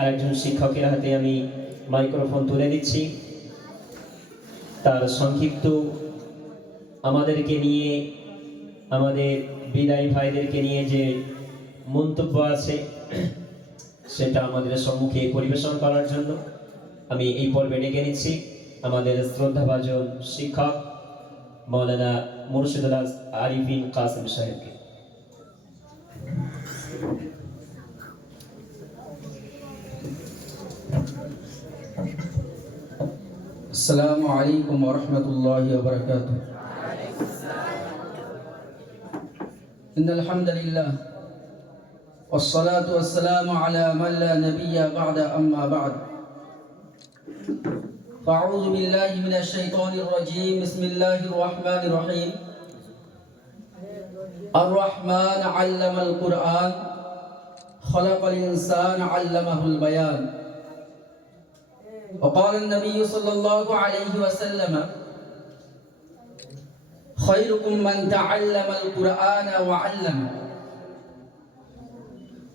আরেকজন শিক্ষকের হাতে আমি মাইক্রোফোন তুলে দিচ্ছি। তার সংক্ষিপ্ত আমাদেরকে নিয়ে, আমাদের বিদায়ী ভাইদেরকে নিয়ে যে মন্তব্য আছে সেটা আমাদের সম্মুখে পরিবেশন করার জন্য আমি এই পর্বে ডেকে নিচ্ছি আমাদের শ্রদ্ধাভাজন শিক্ষক মৌলানা মুর্শিদুল আরিফিন কাসেম সাহেবকে। السلام عليكم ورحمة الله وبركاته. إن الحمد لله والصلاة والسلام على من لا نبي بعد أما بعد. فأعوذ بالله من الشيطان الرجيم. بسم الله الرحمن الرحيم. الرحمن علم القرآن خلق الإنسان علمه البيان. وقال النبي صلى الله عليه وسلم خيركم من تعلم القرآن وعلمه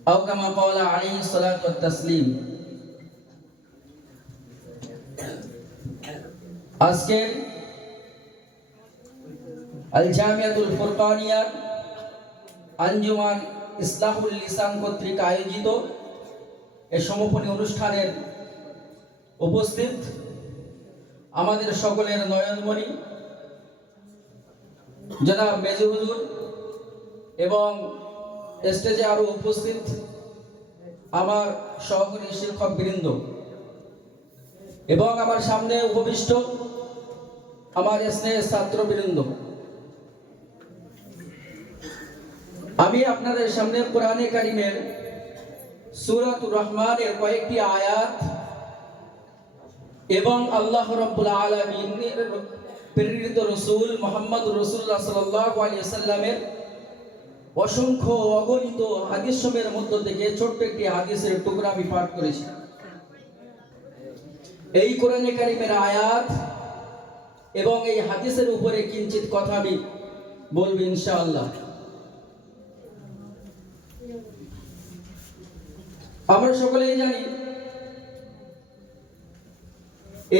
أو كما قال عليه الصلاة والتسليم. আজকে আল জামিয়াতুল ফুরকানিয়া আঞ্জুমান ইসলাহুল লিসান কর্তৃক আয়োজিত এই সমাপনী অনুষ্ঠানের উপস্থিত আমাদের সকলের নয়নমণি জনাব মেজু হুজুর এবং স্টেজে আরো উপস্থিত আমার সহকারী শিক্ষক বৃন্দ এবং আমার সামনে উপবিষ্ট আমার স্নেহের ছাত্রবৃন্দ, আমি আপনাদের সামনে কোরআনে কারিমের সূরাতুর রহমানের কয়েকটি আয়াত এবং আল্লাহ রাব্বুল আলামিনের প্রেরিত রাসূল মুহাম্মদুর রাসূলুল্লাহ সাল্লাল্লাহু আলাইহি ওয়াসাল্লামের অসংখ্য অগণিত হাদিসের মধ্য থেকে ছোট্ট একটি হাদিসের টুকরা আমি পাঠ করেছি। এই কোরআনে কারিমের আয়াত এবং এই হাদিসের উপরে কিঞ্চিত কথা আমি বলবো ইনশাআল্লাহ। আমরা সকলেই জানি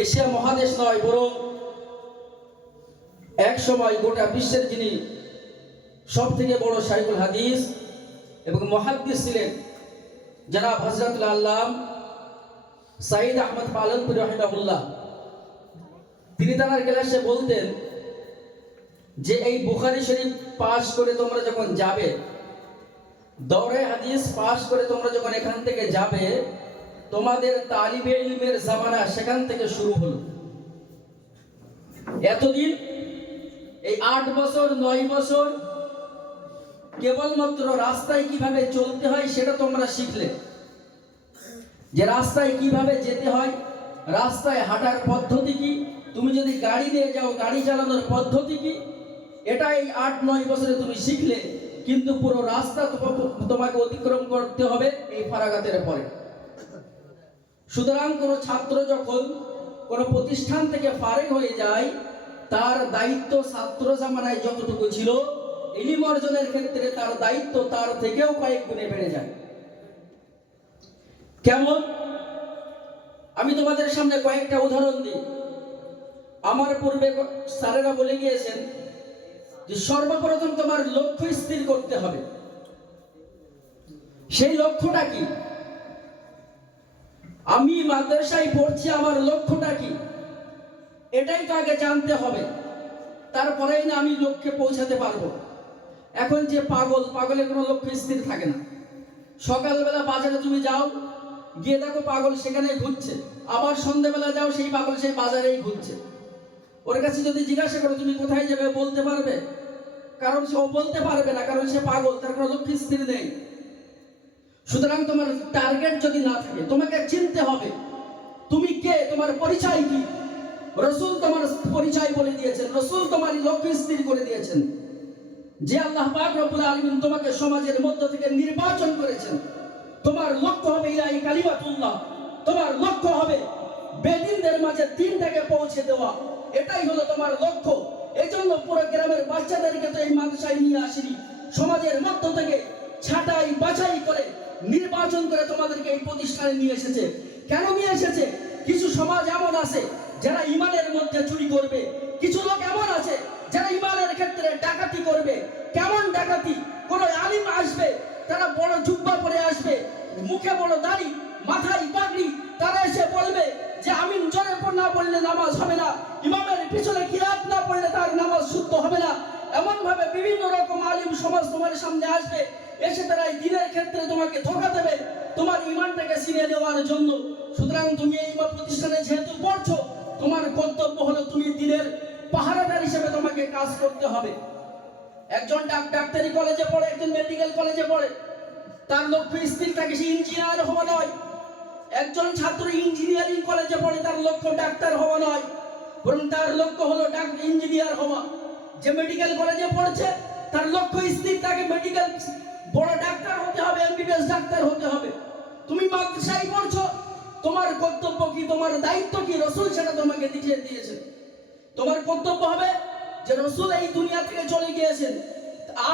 এশিয়া মহাদেশ নয়, বরং এক সময় গোটা বিশ্বের যিনি সব থেকে বড় শাইখুল হাদিস এবং মুহাদ্দিস ছিলেন জনাব হযরতুল আল্লামা সাইয়্যিদ আহমদ পালনপুরি রাহিমাহুল্লাহ, তিনি তার ক্লাসে বলতেন যে এই বুখারী শরীফ পাশ করে তোমরা যখন যাবে, দৌরে হাদিস পাশ করে তোমরা যখন এখান থেকে যাবে, তোমাদের তালিবে ইলমের জামানা সেখান থেকে শুরু হলো। এতদিন এই 8 বছর 9 বছর কেবলমাত্র রাস্তায় কিভাবে চলতে হয় সেটা তোমরা শিখলে, যে রাস্তায় কিভাবে যেতে হয়, রাস্তায় হাঁটার পদ্ধতি কি, তুমি যদি গাড়ি নিয়ে যাও গাড়ি চালানোর পদ্ধতি কি, এটা এই 8-9 বছরে তুমি শিখলে। কিন্তু পুরো রাস্তা তোমাকে অতিক্রম করতে হবে এই ফারাগাতের পরে। সুতরাং কোনো ছাত্র যখন কোনো প্রতিষ্ঠান থেকে ফারেগ হয়ে যায়, তার দায়িত্ব ছাত্র জামানায় যতটুকু ছিল, ইলম অর্জনের ক্ষেত্রে তার দায়িত্ব তার থেকেও কয়েক গুণে বেড়ে যায়। কেমন? আমি তোমাদের সামনে কয়েকটা উদাহরণ দিই। আমার পূর্বে স্যারেরা বলে গিয়েছেন যে সর্বপ্রথম তোমার লক্ষ্য স্থির করতে হবে। সেই লক্ষ্যটা কি? আমি মাদ্রাসায় পড়ছি, আমার লক্ষ্যটা কি, এটাই তো আগে জানতে হবে, তারপরেই না আমি লক্ষ্যে পৌঁছাতে পারবো। এখন যে পাগলের কোনো লক্ষ্য স্থির থাকে না। সকালবেলা বাজারে তুমি যাও, গিয়ে দেখো পাগল সেখানেই ঘুরছে, আবার সন্ধ্যাবেলা যাও, সেই পাগল সেই বাজারেই ঘুরছে। ওর কাছে যদি জিজ্ঞাসা করো তুমি কোথায় যাবে, বলতে পারবে? কারণ সে বলতে পারবে না, কারণ সে পাগল, তার কোনো লক্ষ্য স্থির নেই। সুতরাং তোমার টার্গেট যদি না থাকে, তোমাকে চিনতে হবে তুমি কে, তোমার পরিচয় কি। রাসূল তোমার পরিচয় বলে দিয়েছেন, রাসূল তোমার লক্ষ্য স্থির করে দিয়েছেন। যে আল্লাহ পাক রব্বুল আলামিন তোমাকে সমাজের মধ্য থেকে নির্বাচন করেছেন, তোমার লক্ষ্য হবে ইলাহি কালিমাতুল্লাহ, তোমার লক্ষ্য হবে বেদিনদের মাঝে দ্বীনটাকে পৌঁছে দেওয়া। এটাই হলো তোমার লক্ষ্য। এজন্য পুরো গ্রামের বাচ্চাদেরকে তো এই মাদ্রাসায় নিয়ে আসিনি, সমাজের মধ্য থেকে ছাঁটাই বাছাই করে নির্বাচন করে তোমাদেরকে এই প্রতিষ্ঠানে নিয়ে এসেছে। কেন নিয়ে এসেছে? কিছু সমাজ এমন আছে যারা ইমানের মধ্যে চুরি করবে, কিছু লোক এমন আছে যারা ইমানের ক্ষেত্রে ডাকাতি করবে। কেমন ডাকাতি? কোন আলিম আসবে, তারা বড় জুব্বা পরে আসবে, মুখে বড় দাড়ি, মাথায় পাগড়ি, তারা এসে বলবে যে আমিন জোরে না বললে নামাজ হবে না, ইমামের পিছনে কিরাত না পড়লে তার নামাজ শুদ্ধ হবে না। এমন ভাবে বিভিন্ন রকম আলিম সমাজ তোমার সামনে আসবে, এসে তারা এই দিনের ক্ষেত্রে তোমাকে ধোঁকা দেবে তোমার ইমানটাকে ছিনিয়ে নেওয়ার জন্য। সুতরাং তুমি এই প্রতিষ্ঠানে যেহেতু পড়ছো, তোমার কর্তব্য হলো তুমি দিনের পাহারাদার হিসেবে তোমাকে কাজ করতে হবে। একজন ডাক্তারি কলেজে পড়ে, একজন মেডিকেল কলেজে পড়ে, তার লক্ষ্য স্থির থাকে সে ইঞ্জিনিয়ার হওয়া নয়। একজন ছাত্র ইঞ্জিনিয়ারিং কলেজে পড়ে, তার লক্ষ্য ডাক্তার হওয়া নয়, বরং তার লক্ষ্য হলো ইঞ্জিনিয়ার হওয়া। যে মেডিকেল কলেজে পড়ছে তার লক্ষ্য স্থির থাকে মেডিকেল বড় ডাক্তার হতে হবে, এমবিবিএস ডাক্তার হতে হবে। তুমি মাদ্রাসায় পড়ছো, তোমার কর্তব্য কি, তোমার দায়িত্ব কি? রাসূল সেটা তোমাকে দিয়েছে। তোমার কর্তব্য হবে যে রাসূল এই দুনিয়া থেকে চলে গিয়েছেন,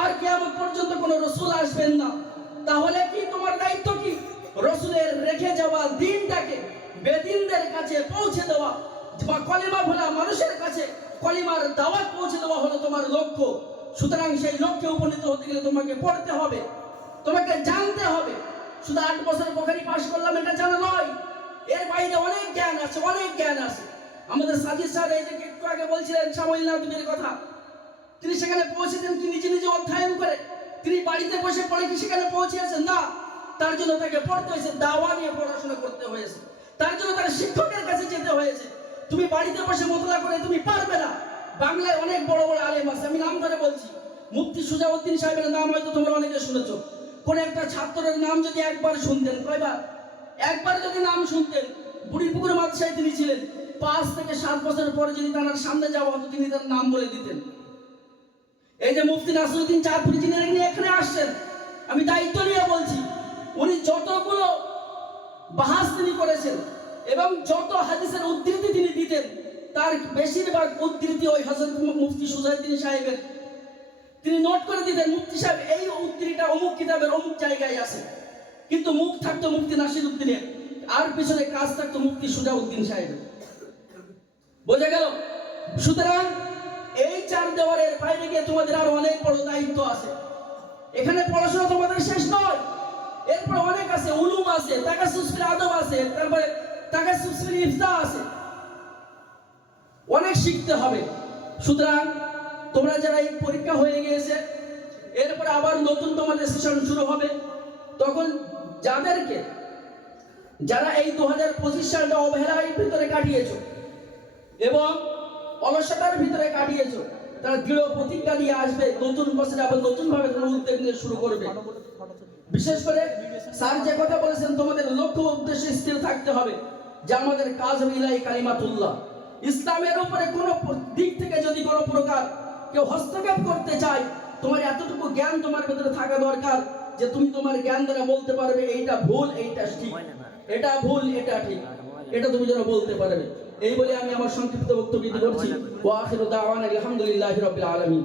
আর কিয়ামত পর্যন্ত কোনো রাসূল আসবেন না। তাহলে কি তোমার দায়িত্ব কি? রাসূলের রেখে যাওয়া দ্বীনটাকে বেদিনদের কাছে পৌঁছে দেওয়া, বা কলিমা ভোলা মানুষের কাছে কলিমার দাওয়াত পৌঁছে দেওয়া হলো তোমার লক্ষ্য। সুতরাং সেই লক্ষ্যে উপনীত হতে গেলে তোমাকে পড়তে হবে, তোমাকে জানতে হবে। শুধু 8 বছর বুখারী পাশ করলাম এটা জানা নয়, এর বাইরে অনেক জ্ঞান আছে, অনেক জ্ঞান আছে। আমাদের সাজিদ স্যার এই যে একটু আগে বলছিলেন সাময়িক নাটকের কথা, তিনি সেখানে পৌঁছেছেন কি নিজে নিজে অধ্যয়ন করে? তিনি বাড়িতে বসে পড়ে কি সেখানে পৌঁছেছেন? না, তার জন্য তাকে পড়তে হয়েছে, দাওয়া নিয়ে পড়াশোনা করতে হয়েছে, তার জন্য তার শিক্ষকের কাছে যেতে হয়েছে। তুমি বাড়িতে বসে মোতলা করে তুমি পারবে না। বাংলায় অনেক বড় বড় আলেম আছে, আমি নাম ধরে বলছি। মুফতি সুজাউদ্দিন সাহেবের নাম হয়তো তোমরা অনেকে শুনেছো। কোন একটা ছাত্রের নাম যদি একবার শুনতেন, কয়বার? একবার যদি নাম শুনতেন, বুড়িপুকুর মাদ্রাসায় তিনি ছিলেন, 5 থেকে 7 বছর পরে যদি তার সামনে যাওয়া হতো তিনি তার নাম বলে দিতেন। এই যে মুফতি নাসিরউদ্দিন চাঁদপুরি যিনি এখানে আসছেন, আমি দায়িত্ব নিয়ে বলছি, উনি যতগুলো বাহাস তিনি করেছেন এবং যত হাদিসের উদ্ধৃতি তিনি দিতেন, তার বেশিরভাগ উদ্ধৃতি ওই হযরত মুফতি সুজাউদ্দিন সাহেবের। তিনি নোট করে দিতেন, মুফতি সাহেব এই উদ্ধৃতিটা অমুক কিতাবের অমুক জায়গায় আছে, কিন্তু মুখ থাকতো মুফতি নাসিরউদ্দিনের, আর পিছনে কাজ থাকতো মুফতি সুজাউদ্দিন সাহেবের। বোঝা গেল? সুতরাং এই 4 দেওয়ালের বাইরে গিয়ে তোমাদের আরো অনেক বড় দায়িত্ব আছে। এখানে পড়াশোনা তোমাদের শেষ নয়, এরপর অনেক আছে, উলুম আছে, তাকাসসুস ফিল আদব আছে, তারপরে তাকাসসুস ফিল ইফতা আছে, অনেক শিখতে হবে। সুতরাং তোমরা যারা এই পরীক্ষা হয়ে গিয়েছে, এরপর আবার নতুন তোমাদের সেশন শুরু হবে, তখন যারা এই 2025 সালটা অবহেলার ভিতরে কাটিয়েছো এবং অলসতার ভিতরে কাটিয়েছো, তারা দৃঢ় প্রতিজ্ঞা নিয়ে আসবে নতুন বছরে আবার নতুন ভাবে তোমরা উদ্যোগ নিয়ে শুরু করবে। বিশেষ করে স্যার যে কথা বলেছেন, তোমাদের লক্ষ্য উদ্দেশ্যে স্থির থাকতে হবে যে আমাদের কাজ ইলাই কালিমাতুল্লাহ। ইসলামের উপরে কোনো দিক থেকে যদি কোনো প্রকার কেউ হস্তক্ষেপ করতে চায়, তোমার এতটুকু জ্ঞান তোমার ভিতরে থাকা দরকার যে তুমি তোমার জ্ঞান দ্বারা বলতে পারবে এইটা ভুল, এইটা ঠিক, এটা ভুল, এটা ঠিক, এটা তুমি যেন বলতে পারবে। এই বলে আমি আমার সংক্ষিপ্ত বক্তব্য করছি। ওয়া আখিরু দাওয়ানা আলহামদুলিল্লাহি রাব্বিল আলামিন।